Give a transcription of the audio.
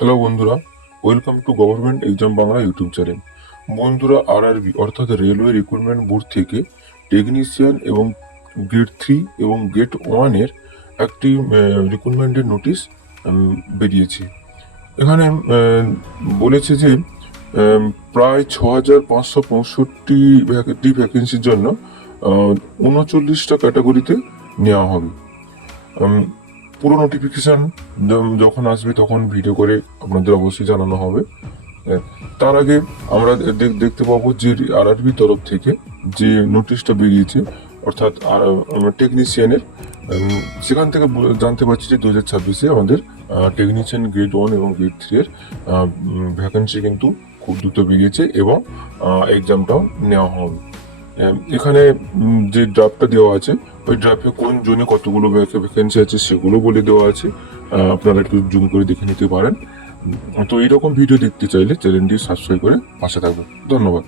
Hello বন্ধুরা, welcome to government exam Bangla YouTube channel. বন্ধুরা, RRB অর্থাৎ রেলওয়ে রিক্রুটমেন্ট বোর্ড থেকে টেকনিশিয়ান এবং গ্রেড 3 এবং গ্রেড 1 এর একটি রিক্রুটমেন্টের নোটিশ বেরিয়েছে। এখানে বলেছে যে প্রায় 6,565টি ভ্যাকেন্সির জন্য 39টা ক্যাটাগরিতে নেওয়া হবে। পুরো নোটিফিকেশান যখন আসবে তখন ভিডিও করে আপনাদের অবশ্যই জানানো হবে। তার আগে আমরা দেখতে পাবো যে আরআরবি তরফ থেকে যে নোটিশটা বেরিয়েছে অর্থাৎ টেকনিশিয়ানের, সেখান থেকে জানতে পারছি যে 2026-এ আমাদের টেকনিশিয়ান গ্রেড 1 এবং গ্রেড 3 এর ভ্যাকেন্সি কিন্তু খুব দ্রুত বেরিয়েছে এবং এক্সামটাও নেওয়া হবে। এখানে যে ড্রাফটটা দেওয়া আছে ওই ড্রাফটে কোন জোনে কতগুলো ভ্যাকেন্সি আছে সেগুলো বলে দেওয়া আছে। আপনারা একটু জুম করে দেখে নিতে পারেন। তো এইরকম ভিডিও দেখতে চাইলে চ্যানেলটি সাবস্ক্রাইব করে পাশে থাকবেন। ধন্যবাদ।